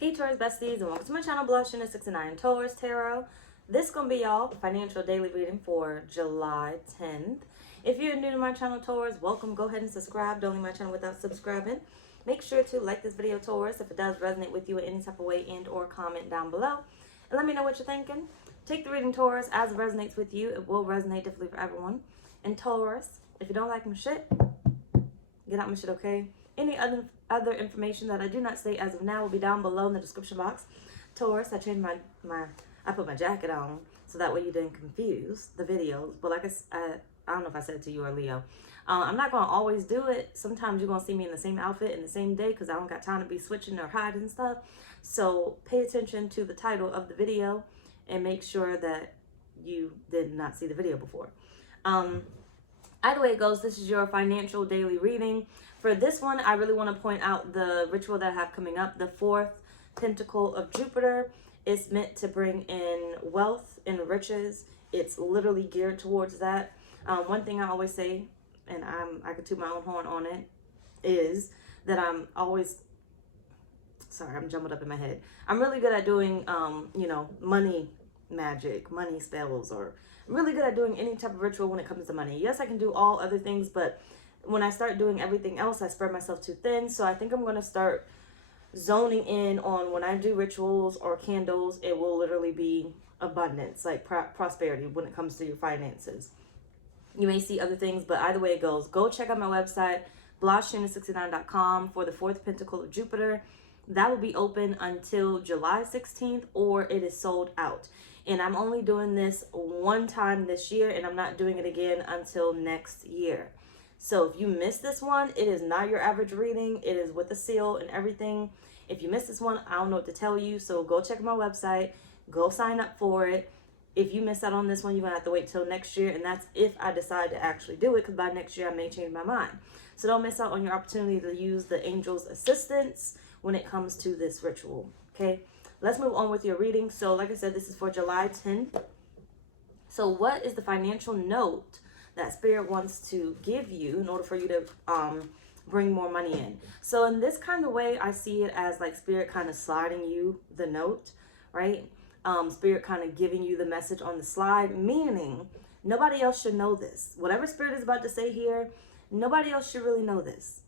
Hey Taurus besties, and welcome to my channel, blahscrystalsale Taurus Tarot. This is going to be y'all financial daily reading for July 10th. If you're new to my channel, Taurus, welcome. Go ahead and subscribe. Don't leave my channel without subscribing. Make sure to like this video, Taurus, if it does resonate with you in any type of way, and or comment down below. And let me know what you're thinking. Take the reading, Taurus, as it resonates with you. It will resonate differently for everyone. And Taurus, if you don't like my shit, get out my shit, okay? Any other information that I do not state as of now will be down below in the description box. Taurus, I changed I put my jacket on so that way you didn't confuse the videos. But like I don't know if I said it to you or Leo. I'm not going to always do it. Sometimes you're going to see me in the same outfit in the same day because I don't got time to be switching or hiding stuff. So pay attention to the title of the video and make sure that you did not see the video before. Either way it goes, this is your financial daily reading. For this one, I really want to point out the ritual that I have coming up. The fourth pentacle of Jupiter is meant to bring in wealth and riches. It's literally geared towards that. One thing I always say, and I could toot my own horn on it, is that I'm jumbled up in my head. I'm really good at doing, money magic, money spells, or really good at doing any type of ritual when it comes to money. Yes, I can do all other things, but when I start doing everything else, I spread myself too thin. So I think I'm going to start zoning in on when I do rituals or candles, it will literally be abundance, like prosperity when it comes to your finances. You may see other things, but either way it goes, go check out my website, blahscrystalsale.com, for the fourth pentacle of Jupiter. That will be open until July 16th, or it is sold out. And I'm only doing this one time this year, and I'm not doing it again until next year. So if you miss this one, it is not your average reading. It is with a seal and everything. If you miss this one, I don't know what to tell you. So go check my website. Go sign up for it. If you miss out on this one, you're going to have to wait till next year. And that's if I decide to actually do it, because by next year, I may change my mind. So don't miss out on your opportunity to use the angel's assistance when it comes to this ritual. Okay, let's move on with your reading. So like I said, this is for July 10th. So what is the financial note that Spirit wants to give you in order for you to bring more money in? So in this kind of way, I see it as like Spirit kind of sliding you the note, right? Spirit kind of giving you the message on the slide, meaning nobody else should know this. Whatever Spirit is about to say here, nobody else should really know this.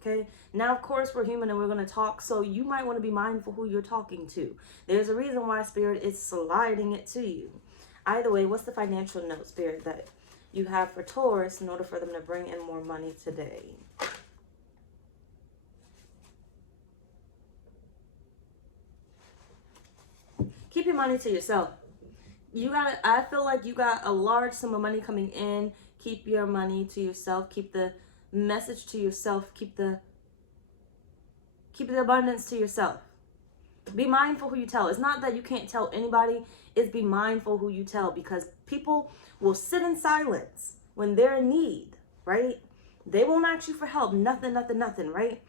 Okay. Now, of course, we're human and we're going to talk. So you might want to be mindful who you're talking to. There's a reason why Spirit is sliding it to you. Either way, what's the financial note, Spirit, that you have for Taurus in order for them to bring in more money today? Keep your money to yourself. I feel like you got a large sum of money coming in. Keep your money to yourself. Keep the message to yourself. Keep the abundance to yourself. Be mindful who you tell. It's not that you can't tell anybody. It's be mindful who you tell, because people will sit in silence when they're in need, right? They won't ask you for help. Nothing, right?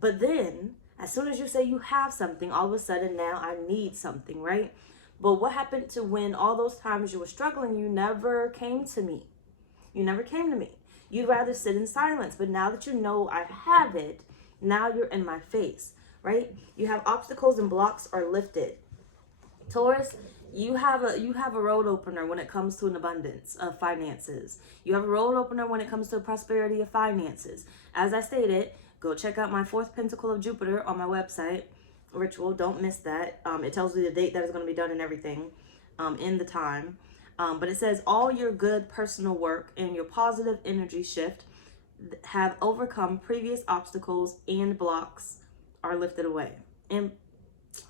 But then as soon as you say you have something, all of a sudden now I need something, right? But what happened to when all those times you were struggling, you never came to me? You never came to me. You'd rather sit in silence. But now that you know I have it, now you're in my face, right? You have obstacles and blocks are lifted. Taurus, you have a road opener when it comes to an abundance of finances. You have a road opener when it comes to prosperity of finances. As I stated, go check out my fourth pentacle of Jupiter on my website, ritual. Don't miss that. It tells you the date that is going to be done and everything, in the time. But it says all your good personal work and your positive energy shift have overcome previous obstacles and blocks are lifted away. And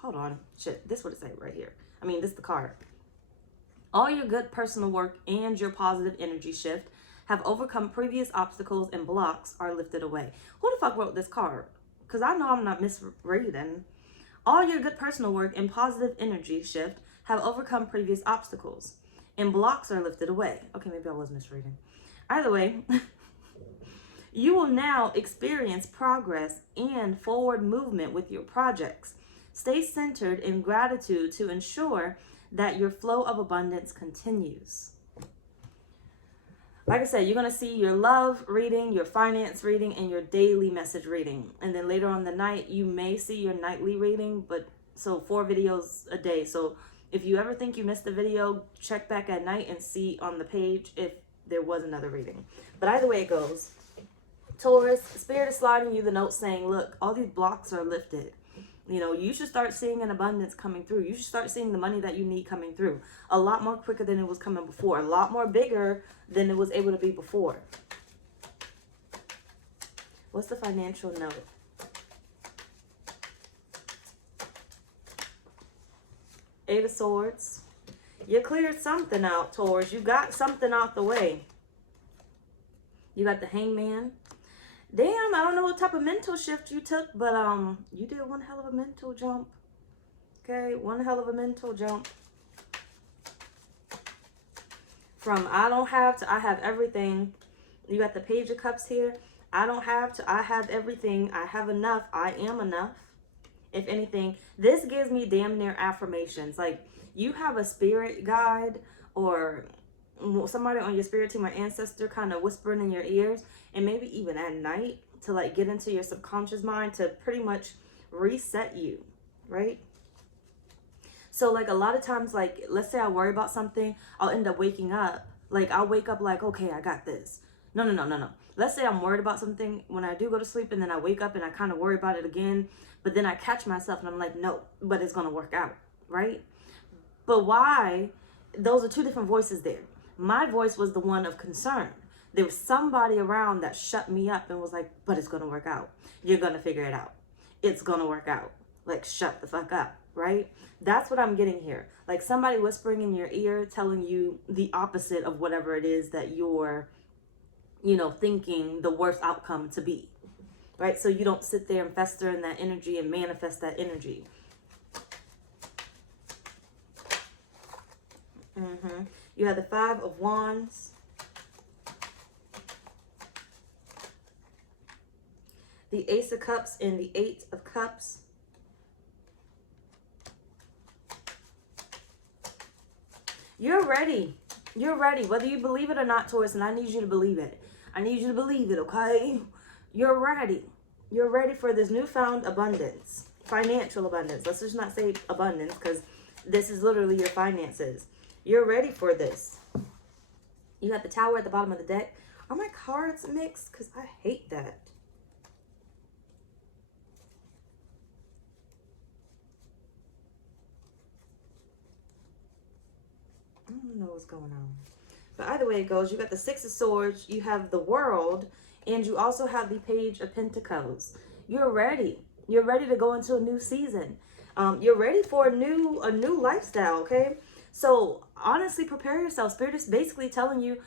hold on, shit, this is what it say right here. This is the card. All your good personal work and your positive energy shift have overcome previous obstacles and blocks are lifted away. Who the fuck wrote this card? Because I know I'm not misreading. All your good personal work and positive energy shift have overcome previous obstacles and blocks are lifted away. Okay, maybe I was misreading. Either way, you will now experience progress and forward movement with your projects. Stay centered in gratitude to ensure that your flow of abundance continues. Like I said, you're going to see your love reading, your finance reading, and your daily message reading. And then later on the night, you may see your nightly reading, but so 4 videos a day. So if you ever think you missed the video, check back at night and see on the page if there was another reading. But either way it goes, Taurus, Spirit is sliding you the note saying, look, all these blocks are lifted. You know, you should start seeing an abundance coming through. You should start seeing the money that you need coming through a lot more quicker than it was coming before, a lot more bigger than it was able to be before. What's the financial note? Eight of Swords. You cleared something out, Taurus. You got something out the way. You got the Hangman. Damn, I don't know what type of mental shift you took, but you did one hell of a mental jump. Okay, one hell of a mental jump. From I don't have to I have everything. You got the Page of Cups here. I don't have to I have everything. I have enough. I am enough. If anything, this gives me damn near affirmations. Like, you have a spirit guide or somebody on your spirit team or ancestor kind of whispering in your ears, and maybe even at night, to like get into your subconscious mind to pretty much reset you, right? So like a lot of times, like let's say I worry about something, I'll end up waking up, like I'll wake up like, okay, I got this. No. Let's say I'm worried about something when I do go to sleep, and then I wake up and I kind of worry about it again, but then I catch myself and I'm like, no, but it's gonna work out, right? But why? Those are two different voices there. My voice was the one of concern. There was somebody around that shut me up and was like, but it's going to work out. You're going to figure it out. It's going to work out. Like, shut the fuck up, right? That's what I'm getting here. Like somebody whispering in your ear, telling you the opposite of whatever it is that you're, you know, thinking the worst outcome to be, right? So you don't sit there and fester in that energy and manifest that energy. You have the 5 of Wands, the Ace of Cups, and the 8 of Cups. You're ready. You're ready. Whether you believe it or not, Taurus, and I need you to believe it. I need you to believe it, okay? You're ready. You're ready for this newfound abundance. Financial abundance. Let's just not say abundance, because this is literally your finances. You're ready for this. You got the Tower at the bottom of the deck. Are my cards mixed? Because I hate that. I don't know what's going on. But either way it goes, you got the 6 of Swords, you have the World, and you also have the Page of Pentacles. You're ready. You're ready to go into a new season. You're ready for a new lifestyle, okay? So honestly, prepare yourself. Spirit is basically telling you,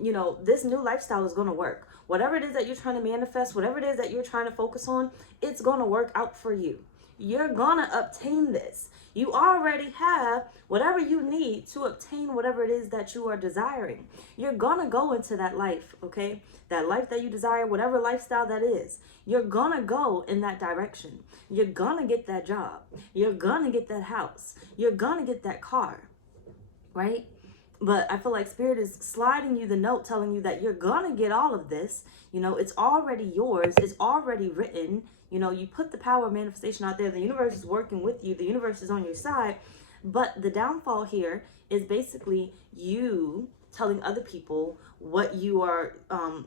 you know, this new lifestyle is going to work. Whatever it is that you're trying to manifest, whatever it is that you're trying to focus on, it's going to work out for you. You're going to obtain this. You already have whatever you need to obtain whatever it is that you are desiring. You're going to go into that life, okay? That life that you desire, whatever lifestyle that is. You're going to go in that direction. You're going to get that job. You're going to get that house. You're going to get that car, right? But I feel like Spirit is sliding you the note telling you that you're going to get all of this. You know, it's already yours. It's already written. You know, you put the power of manifestation out there. The universe is working with you. The universe is on your side. But the downfall here is basically you telling other people what you are,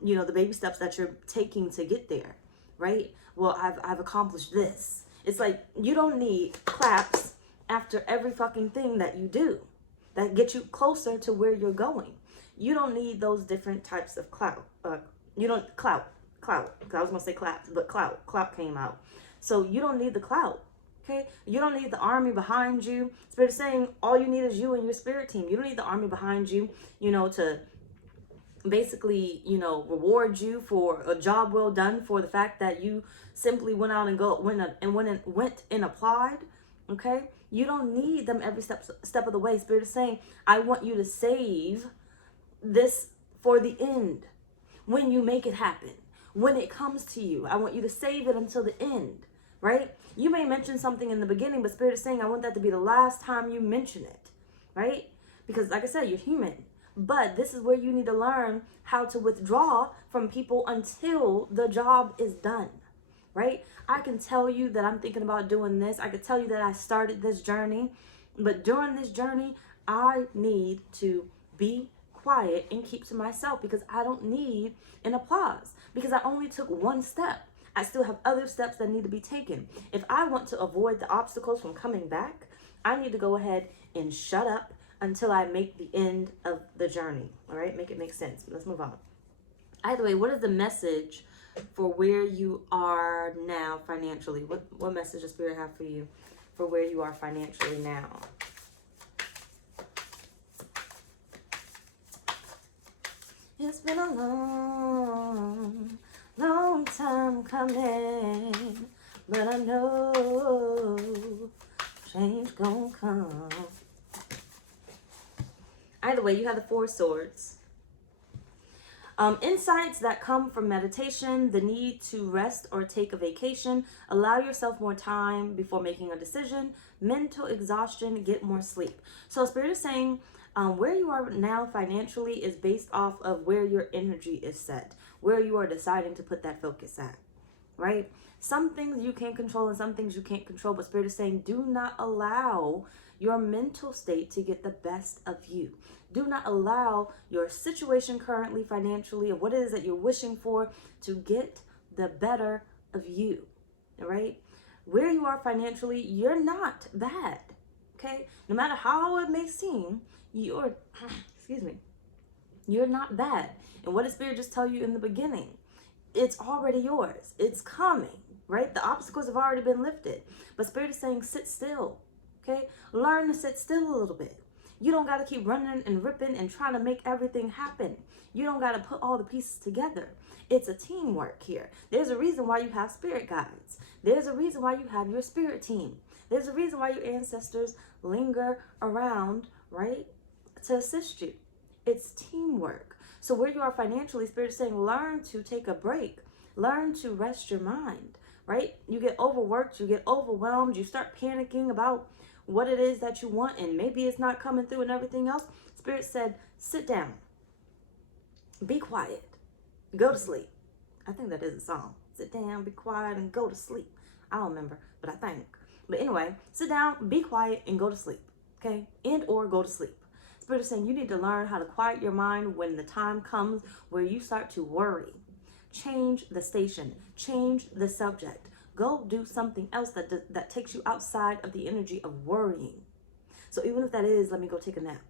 you know, the baby steps that you're taking to get there, right? Well, I've accomplished this. It's like you don't need claps after every fucking thing that you do that get you closer to where you're going. You don't need those different types of clout. You don't clout. I was gonna say claps, but clout came out. So you don't need the clout, okay? You don't need the army behind you. Spirit is saying all you need is you and your spirit team. You don't need the army behind you, you know, to basically, you know, reward you for a job well done, for the fact that you simply went out and went and applied, okay? You don't need them every step of the way. Spirit is saying, I want you to save this for the end. When you make it happen, when it comes to you, I want you to save it until the end, right? You may mention something in the beginning, but Spirit is saying, I want that to be the last time you mention it, right? Because like I said, you're human. But this is where you need to learn how to withdraw from people until the job is done, right? I can tell you that I'm thinking about doing this. I could tell you that I started this journey. But during this journey, I need to be quiet and keep to myself because I don't need an applause because I only took one step. I still have other steps that need to be taken. If I want to avoid the obstacles from coming back, I need to go ahead and shut up until I make the end of the journey. All right, make it make sense. Let's move on. Either way, what is the message for where you are now financially? What message does Spirit have for you for where you are financially now? It's been a long time coming, but I know change gonna come. Either way, you have the Four Swords. Insights that come from meditation, the need to rest or take a vacation, allow yourself more time before making a decision, mental exhaustion, get more sleep. So Spirit is saying where you are now financially is based off of where your energy is set, where you are deciding to put that focus at, right? Some things you can control and some things you can't control, but Spirit is saying do not allow your mental state to get the best of you. Do not allow your situation currently financially or what it is that you're wishing for to get the better of you, all right? Where you are financially, you're not bad, okay? No matter how it may seem, you're, excuse me, you're not bad. And what did Spirit just tell you in the beginning? It's already yours. It's coming, right? The obstacles have already been lifted. But Spirit is saying sit still, okay? Learn to sit still a little bit. You don't got to keep running and ripping and trying to make everything happen. You don't got to put all the pieces together. It's a teamwork here. There's a reason why you have spirit guides. There's a reason why you have your spirit team. There's a reason why your ancestors linger around, right, to assist you. It's teamwork. So where you are financially, Spirit is saying learn to take a break. Learn to rest your mind, right? You get overworked, you get overwhelmed, you start panicking about what it is that you want and maybe it's not coming through and everything else. Spirit said, sit down, be quiet, go to sleep. I think that is a song. Sit down, be quiet, and go to sleep. I don't remember, but I think. But anyway, sit down, be quiet, and go to sleep, okay? And or go to sleep. Spirit is saying you need to learn how to quiet your mind when the time comes where you start to worry. Change the station, change the subject. Go do something else that takes you outside of the energy of worrying. So even if that is, let me go take a nap.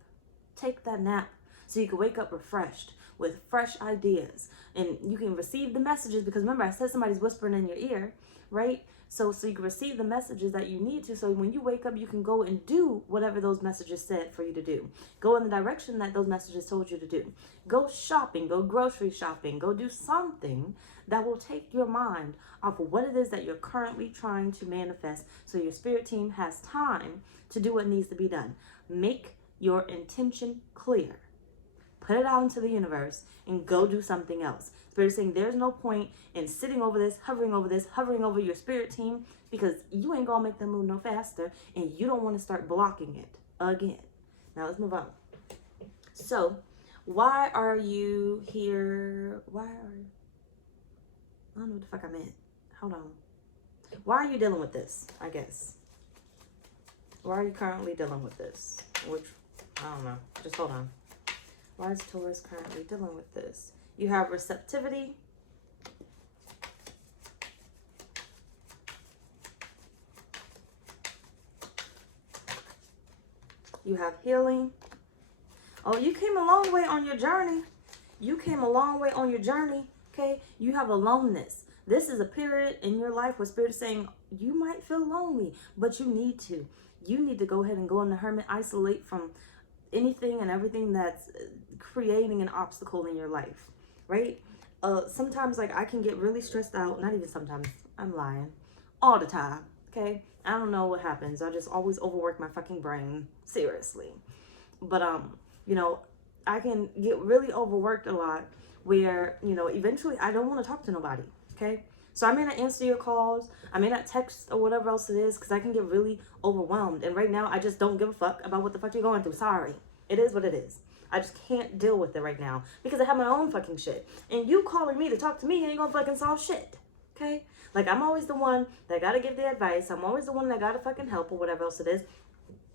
Take that nap so you can wake up refreshed with fresh ideas. And you can receive the messages because remember, I said somebody's whispering in your ear, right? So you can receive the messages that you need to. So when you wake up, you can go and do whatever those messages said for you to do. Go in the direction that those messages told you to do. Go shopping, go grocery shopping, go do something that will take your mind off of what it is that you're currently trying to manifest so your spirit team has time to do what needs to be done. Make your intention clear. Put it out into the universe and go do something else. Spirit is saying there's no point in sitting over this, hovering over your spirit team because you ain't gonna make them move no faster and you don't want to start blocking it again. Now let's move on. So why are you here? I don't know what the fuck I meant. Hold on. Why are you dealing with this, I guess? Why are you currently dealing with this? Which, I don't know. Just hold on. Why is Taurus currently dealing with this? You have receptivity. You have healing. Oh, you came a long way on your journey. You came a long way on your journey, okay? You have aloneness. This is a period in your life where Spirit is saying you might feel lonely, but you need to. You need to go ahead and go in the hermit, isolate from anything and everything that's creating an obstacle in your life, right? Sometimes, like, I can get really stressed out. Not even sometimes. I'm lying. All the time, okay? I don't know what happens. I just always overwork my fucking brain. Seriously. But, you know, I can get really overworked a lot where, you know, eventually I don't want to talk to nobody, okay? So I may not answer your calls. I may not text or whatever else it is because I can get really overwhelmed. And right now, I just don't give a fuck about what the fuck you're going through. Sorry. It is what it is. I just can't deal with it right now because I have my own fucking shit. And you calling me to talk to me ain't gonna fucking solve shit. Okay? Like, I'm always the one that gotta give the advice. I'm always the one that gotta fucking help or whatever else it is.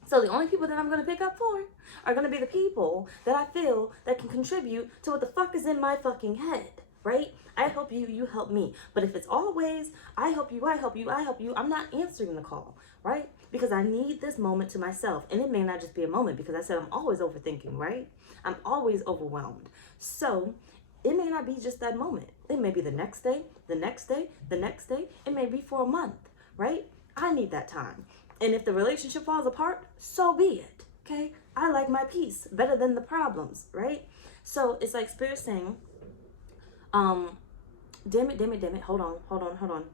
So the only people that I'm gonna pick up for are gonna be the people that I feel that can contribute to what the fuck is in my fucking head, right? I help you, you help me. But if it's always, I help you, I help you, I help you, I'm not answering the call, right? Because I need this moment to myself. And it may not just be a moment because I said I'm always overthinking, right? I'm always overwhelmed. So it may not be just that moment. It may be the next day, the next day, the next day. It may be for a month, right? I need that time. And if the relationship falls apart, so be it, okay? I like my peace better than the problems, right? So it's like Spirit saying, damn it, hold on.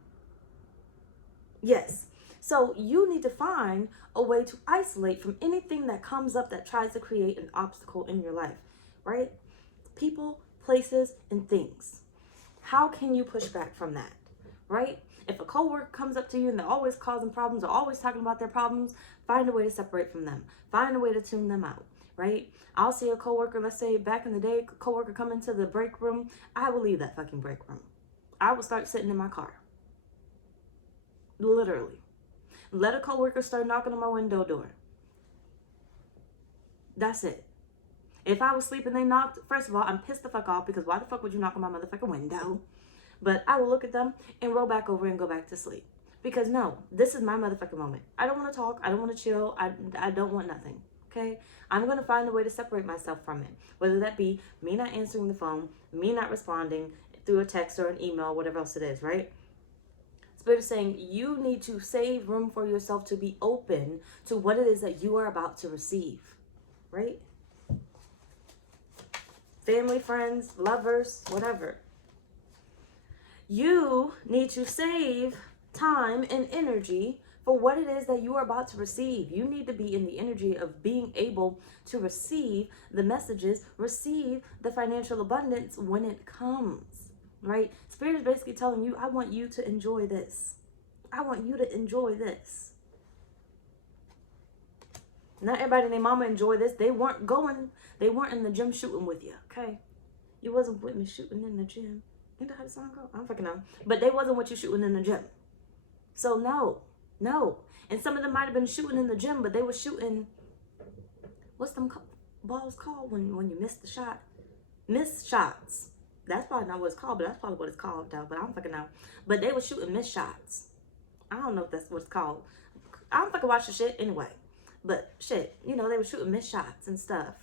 Yes. So you need to find a way to isolate from anything that comes up that tries to create an obstacle in your life, right? People, places, and things. How can you push back from that, right? If a coworker comes up to you and they're always causing problems or always talking about their problems, find a way to separate from them. Find a way to tune them out, right? I'll see a coworker, let's say back in the day, a coworker come into the break room. I will leave that fucking break room. I will start sitting in my car. Literally. Let a coworker start knocking on my window door. That's it. If I was sleeping, they knocked. First of all, I'm pissed the fuck off because why the fuck would you knock on my motherfucking window? But I will look at them and roll back over and go back to sleep. Because no, this is my motherfucking moment. I don't want to talk. I don't want to chill. I don't want nothing. Okay? I'm going to find a way to separate myself from it. Whether that be me not answering the phone, me not responding through a text or an email, whatever else it is, right? Spirit is saying you need to save room for yourself to be open to what it is that you are about to receive, right? Family, friends, lovers, whatever. You need to save time and energy for what it is that you are about to receive. You need to be in the energy of being able to receive the messages, receive the financial abundance when it comes. Right? Spirit is basically telling you, I want you to enjoy this. I want you to enjoy this. Not everybody and their mama enjoy this. They weren't in the gym shooting with you, okay? You wasn't with me shooting in the gym. You know how the song go? I don't fucking know. But they wasn't with you shooting in the gym. So no. And some of them might have been shooting in the gym, but they were shooting, what's them balls called when you miss the shot? Miss shots. That's probably not what it's called, but that's probably what it's called, though. But I don't fucking know. But they were shooting miss shots. I don't know if that's what it's called. I don't fucking watch the shit anyway. But shit, they were shooting miss shots and stuff,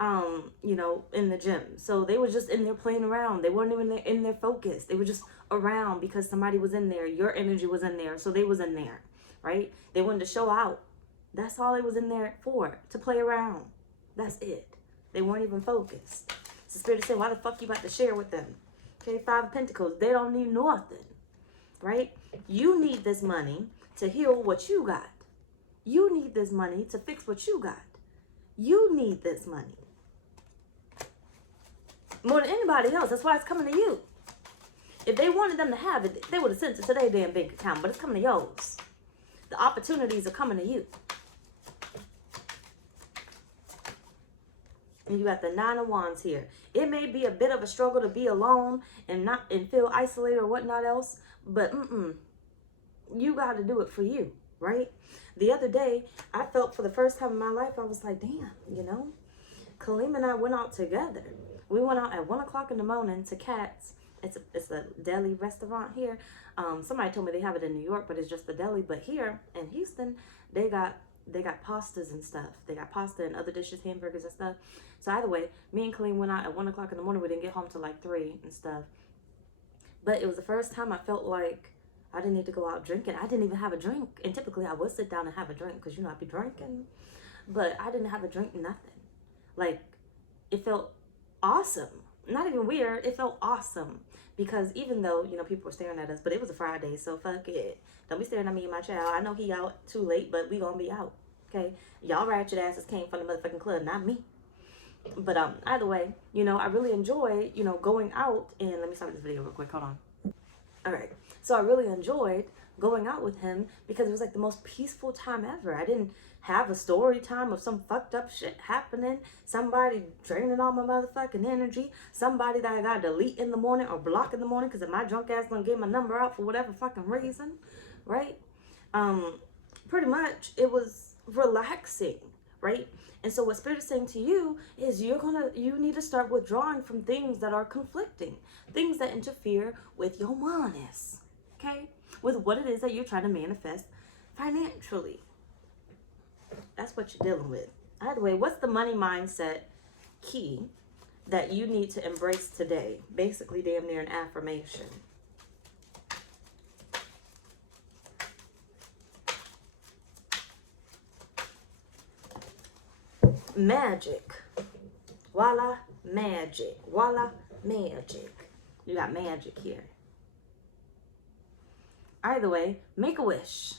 in the gym. So they were just in there playing around. They weren't even in their focus. They were just around because somebody was in there. Your energy was in there. So they was in there, right? They wanted to show out. That's all they was in there for, to play around. That's it. They weren't even focused. The Spirit is saying, why the fuck you about to share with them? Okay, 5 of Pentacles. They don't need nothing, right? You need this money to heal what you got. You need this money to fix what you got. You need this money more than anybody else. That's why it's coming to you. If they wanted them to have it, they would have sent it to their damn bank account, but it's coming to yours. The opportunities are coming to you. And you got the 9 of Wands here. It may be a bit of a struggle to be alone and feel isolated or whatnot else, but you got to do it for you, right? The other day, I felt for the first time in my life, I was like, damn, Kaleem and I went out together. We went out at 1 o'clock in the morning to Katz. It's a deli restaurant here. Somebody told me they have it in New York, but it's just a deli. But here in Houston, they got pastas and stuff. They got pasta and other dishes, hamburgers and stuff. So either way, me and Kaleem went out at 1 o'clock in the morning. We didn't get home till like 3 and stuff. But it was the first time I felt like I didn't need to go out drinking. I didn't even have a drink. And typically I would sit down and have a drink because, I'd be drinking. But I didn't have a drink, nothing. Like, it felt awesome. Not even weird. It felt awesome. Because even though, people were staring at us, but it was a Friday, so fuck it. Don't be staring at me and my child. I know he out too late, but we gonna be out. Okay? Y'all ratchet asses came from the motherfucking club, not me. But either way, I really enjoy, going out. And let me stop this video real quick. Hold on. All right. So I really enjoyed going out with him because it was like the most peaceful time ever. I didn't have a story time of some fucked up shit happening, somebody draining all my motherfucking energy, somebody that I gotta delete in the morning or block in the morning because my drunk ass gonna get my number out for whatever fucking reason, right? Pretty much it was relaxing, right? And so what Spirit is saying to you is you need to start withdrawing from things that are conflicting, things that interfere with your oneness, okay? With what it is that you're trying to manifest financially. That's what you're dealing with. Either way, what's the money mindset key that you need to embrace today? Basically, damn near an affirmation. Magic. Voila, magic. Voila, magic. You got magic here. Either way, make a wish.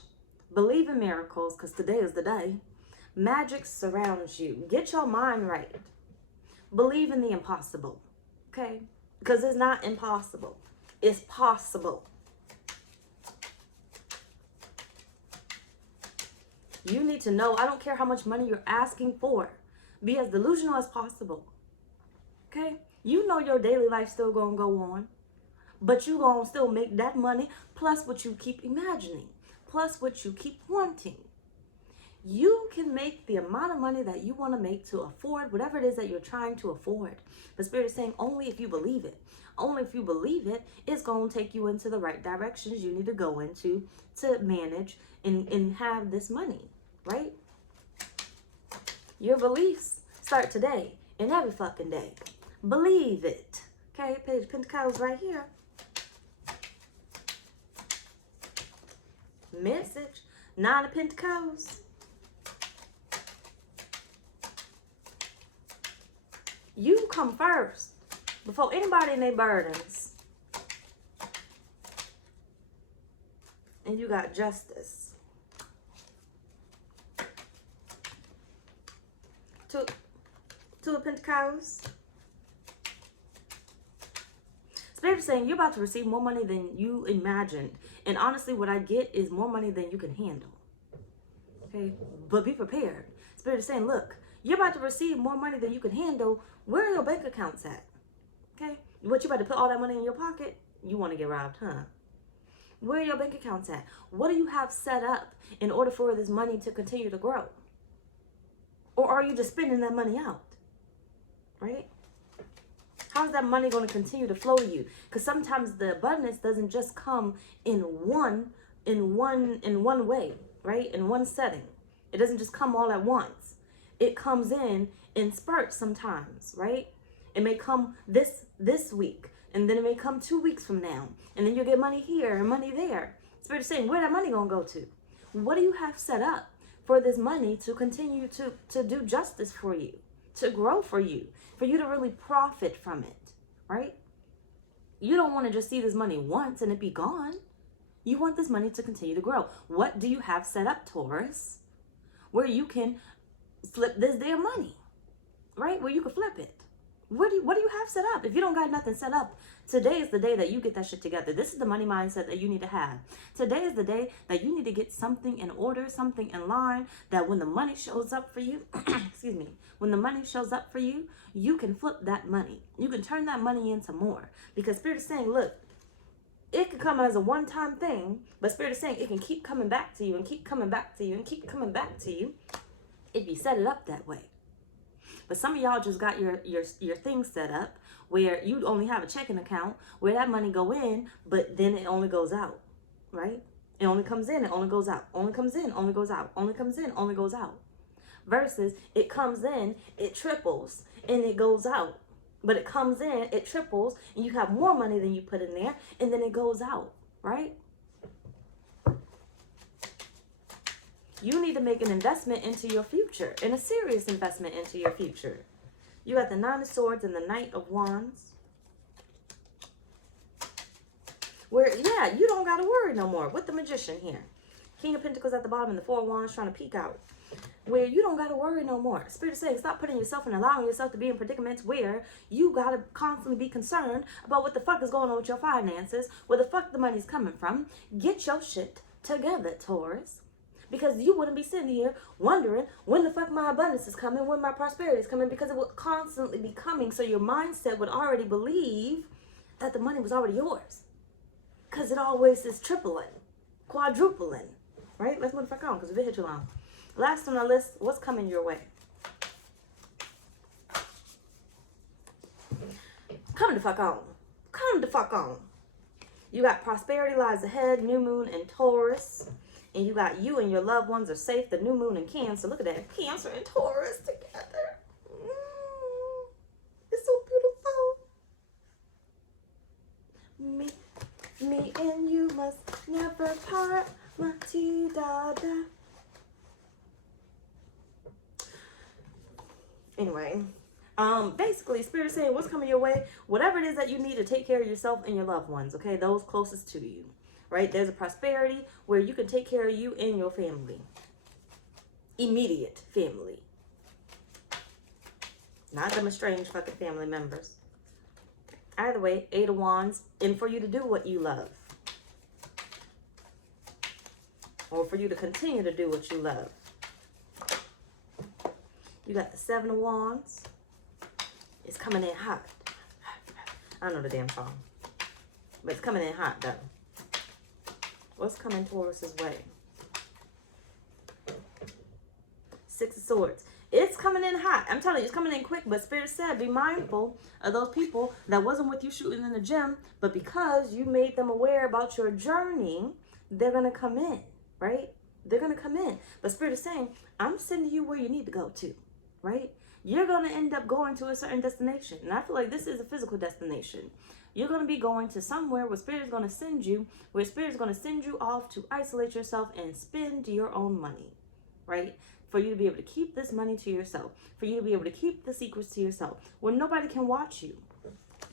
Believe in miracles, because today is the day. Magic surrounds you. Get your mind right. Believe in the impossible, okay? Because it's not impossible. It's possible. You need to know, I don't care how much money you're asking for. Be as delusional as possible, okay? You know your daily life still gonna go on, but you gonna still make that money plus what you keep imagining, plus what you keep wanting. You can make the amount of money that you want to make to afford whatever it is that you're trying to afford. The Spirit is saying only if you believe it. Only if you believe it, it's going to take you into the right directions you need to go into to manage and have this money, right? Your beliefs start today and every fucking day. Believe it. Okay, Page of Pentacles right here. Message, 9 of Pentacles. You come first before anybody in their burdens. And you got justice. Two of Pentacles. Spirit is saying you're about to receive more money than you imagined. And honestly, what I get is more money than you can handle. Okay? But be prepared. Spirit is saying, look, you're about to receive more money than you can handle. Where are your bank accounts at? Okay? What, you about to put all that money in your pocket? You want to get robbed, huh? Where are your bank accounts at? What do you have set up in order for this money to continue to grow? Or are you just spending that money out? Right? How's that money going to continue to flow to you? Because sometimes the abundance doesn't just come in one way, right? In one setting. It doesn't just come all at once. It comes in spurts sometimes, right? It may come this week, and then it may come 2 weeks from now, and then you'll get money here and money there. Spirit is saying, where that money gonna go to? What do you have set up for this money to continue to do justice for you, to grow for you to really profit from it, right? You don't want to just see this money once and it be gone. You want this money to continue to grow. What do you have set up, Taurus, where you can flip this damn money, right? Where you can flip it. What do you have set up? If you don't got nothing set up, today is the day that you get that shit together. This is the money mindset that you need to have. Today is the day that you need to get something in order, something in line, that when the money shows up for you, excuse me, when the money shows up for you, you can flip that money. You can turn that money into more. Because Spirit is saying, look, it could come as a one-time thing, but Spirit is saying it can keep coming back to you and keep coming back to you and keep coming back to you if you set it up that way. But some of y'all just got your things set up where you only have a checking account where that money go in, but then it only goes out, right? It only comes in, it only goes out. Only comes in, only goes out. Only comes in, only goes out. Versus it comes in, it triples, and it goes out. But it comes in, it triples, and you have more money than you put in there, and then it goes out, right? You need to make an investment into your future, and a serious investment into your future. You got the 9 of Swords and the Knight of Wands. Where, yeah, you don't got to worry no more with the Magician here. King of Pentacles at the bottom and the 4 of Wands trying to peek out. Where you don't got to worry no more. Spirit is saying, stop putting yourself and allowing yourself to be in predicaments where you got to constantly be concerned about what the fuck is going on with your finances, where the fuck the money's coming from. Get your shit together, Taurus. Because you wouldn't be sitting here wondering when the fuck my abundance is coming, when my prosperity is coming, because it would constantly be coming. So your mindset would already believe that the money was already yours. Because it always is tripling, quadrupling, right? Let's move the fuck on, because we've been here too long. Last on our list, what's coming your way? Come the fuck on. Come the fuck on. You got prosperity lies ahead, new moon and Taurus. And you got you and your loved ones are safe, the new moon and Cancer. Look at that. Cancer and Taurus together. It's so beautiful. Me and you must never part. Ma-ti-da-da. Anyway, basically, Spirit is saying what's coming your way, whatever it is that you need to take care of yourself and your loved ones, okay? Those closest to you, right? There's a prosperity where you can take care of you and your family. Immediate family. Not them estranged fucking family members. Either way, 8 of Wands, and for you to do what you love. Or for you to continue to do what you love. You got the 7 of Wands. It's coming in hot. I don't know the damn song. But it's coming in hot, though. What's coming Taurus's way? 6 of Swords. It's coming in hot. I'm telling you, it's coming in quick. But Spirit said, be mindful of those people that wasn't with you shooting in the gym. But because you made them aware about your journey, they're going to come in, right? They're going to come in. But Spirit is saying, I'm sending you where you need to go to, right? You're going to end up going to a certain destination. And I feel like this is a physical destination. You're going to be going to somewhere where Spirit is going to send you, where Spirit is going to send you off to isolate yourself and spend your own money, right? For you to be able to keep this money to yourself, for you to be able to keep the secrets to yourself, where nobody can watch you,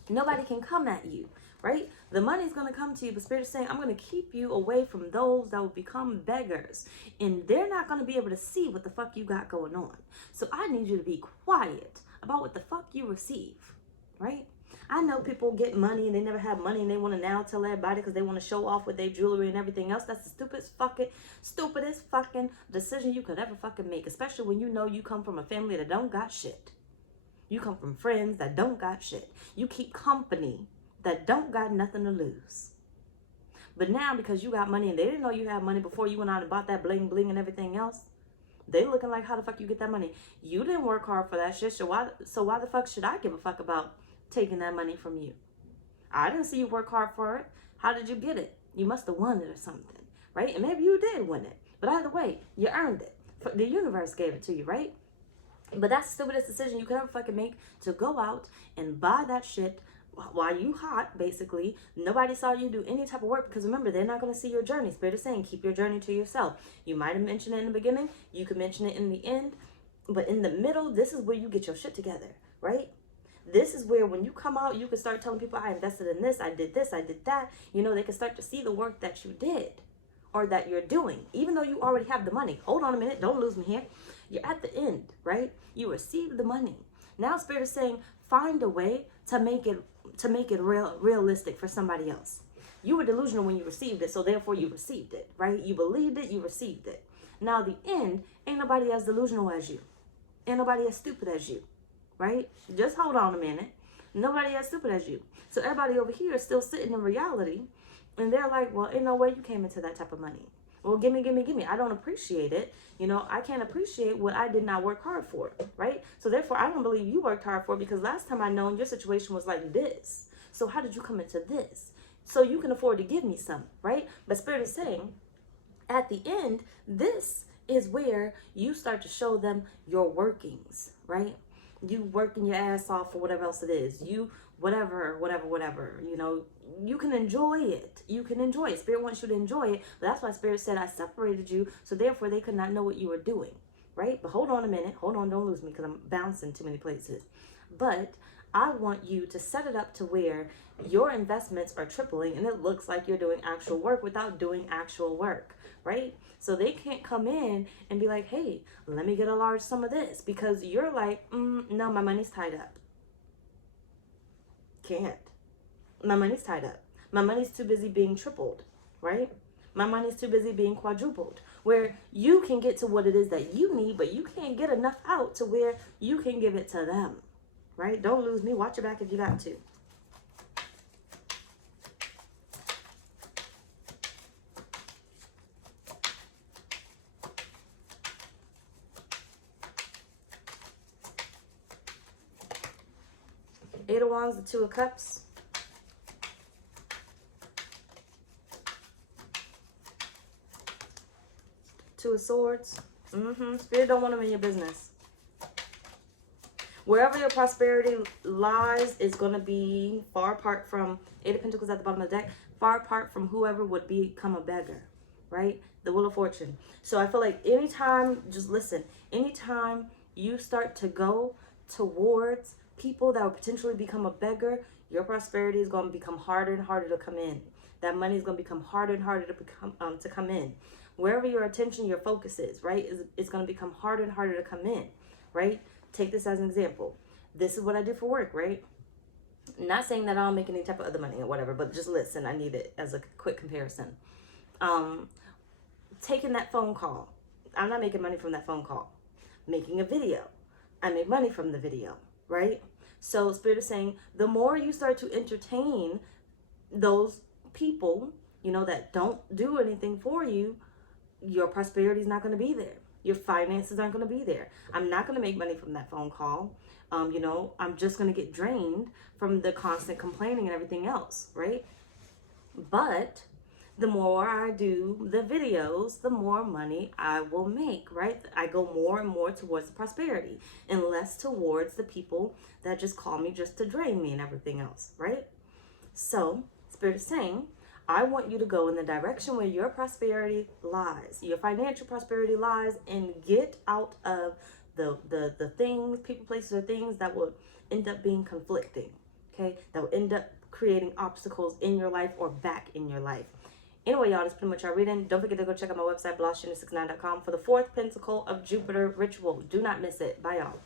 nobody can come at you, right? The money's going to come to you, but Spirit is saying, I'm going to keep you away from those that will become beggars, and they're not going to be able to see what the fuck you got going on. So I need you to be quiet about what the fuck you receive, right? I know people get money and they never have money and they want to now tell everybody because they want to show off with their jewelry and everything else. That's the stupidest fucking decision you could ever fucking make, especially when you know you come from a family that don't got shit. You come from friends that don't got shit. You keep company that don't got nothing to lose. But now because you got money and they didn't know you had money before you went out and bought that bling bling and everything else, they looking like, how the fuck you get that money? You didn't work hard for that shit, so why the fuck should I give a fuck about taking that money from you? I didn't see you work hard for it. How did you get it? You must have won it or something, right? And maybe you did win it, but either way, you earned it. The universe gave it to you, right? But that's the stupidest decision you could ever fucking make, to go out and buy that shit while you hot, basically. Nobody saw you do any type of work, because remember, they're not going to see your journey. Spirit is saying, keep your journey to yourself. You might have mentioned it in the beginning, you could mention it in the end, but in the middle, this is where you get your shit together, right? This is where when you come out, you can start telling people, I invested in this, I did that. You know, they can start to see the work that you did or that you're doing, even though you already have the money. Hold on a minute, don't lose me here. You're at the end, right? You received the money. Now Spirit is saying, find a way to make it realistic for somebody else. You were delusional when you received it, so therefore you received it, right? You believed it, you received it. Now the end, ain't nobody as delusional as you. Ain't nobody as stupid as you. Right? Just hold on a minute. Nobody as stupid as you. So everybody over here is still sitting in reality, and they're like, well, ain't no way you came into that type of money. Well, gimme. I don't appreciate it. You know, I can't appreciate what I did not work hard for, right? So therefore, I don't believe you worked hard for it, because last time I known your situation was like this. So how did you come into this? So you can afford to give me some, right? But Spirit is saying, at the end, this is where you start to show them your workings, right? You working your ass off for whatever else it is. You, whatever, you know, you can enjoy it. Spirit wants you to enjoy it. But that's why Spirit said, I separated you, so therefore they could not know what you were doing, right? But hold on a minute. Hold on, don't lose me, because I'm bouncing too many places. But I want you to set it up to where your investments are tripling and it looks like you're doing actual work without doing actual work, right? So they can't come in and be like, hey, let me get a large sum of this, because you're like, no, my money's tied up. Can't. My money's tied up. My money's too busy being tripled, right? My money's too busy being quadrupled, where you can get to what it is that you need, but you can't get enough out to where you can give it to them, right? Don't lose me. Watch your back if you got to. Eight of Wands, the Two of Cups. Two of Swords. Spirit don't want them in your business. Wherever your prosperity lies is going to be far apart from, Eight of Pentacles at the bottom of the deck, far apart from whoever would become a beggar, right? The Wheel of Fortune. So I feel like anytime, just listen, anytime you start to go towards people that would potentially become a beggar, your prosperity is going to become harder and harder to come in. That money is going to become harder and harder to come in. Wherever your attention, your focus is, right, it's going to become harder and harder to come in, right? Take this as an example. This is what I do for work, right? Not saying that I don't make any type of other money or whatever, but just listen, I need it as a quick comparison. Taking that phone call. I'm not making money from that phone call. Making a video. I make money from the video, right? So Spirit is saying the more you start to entertain those people, you know, that don't do anything for you, your prosperity is not going to be there. Your finances aren't going to be there. I'm not going to make money from that phone call. You know, I'm just going to get drained from the constant complaining and everything else, right? But the more I do the videos, the more money I will make, right? I go more and more towards the prosperity and less towards the people that just call me just to drain me and everything else, right? So Spirit is saying, I want you to go in the direction where your prosperity lies, your financial prosperity lies, and get out of the things, people, places, or things that will end up being conflicting, okay? That will end up creating obstacles in your life or back in your life. Anyway, y'all, that's pretty much our reading. Don't forget to go check out my website, blahscrystalsale.com, for the fourth pentacle of Jupiter ritual. Do not miss it. Bye, y'all.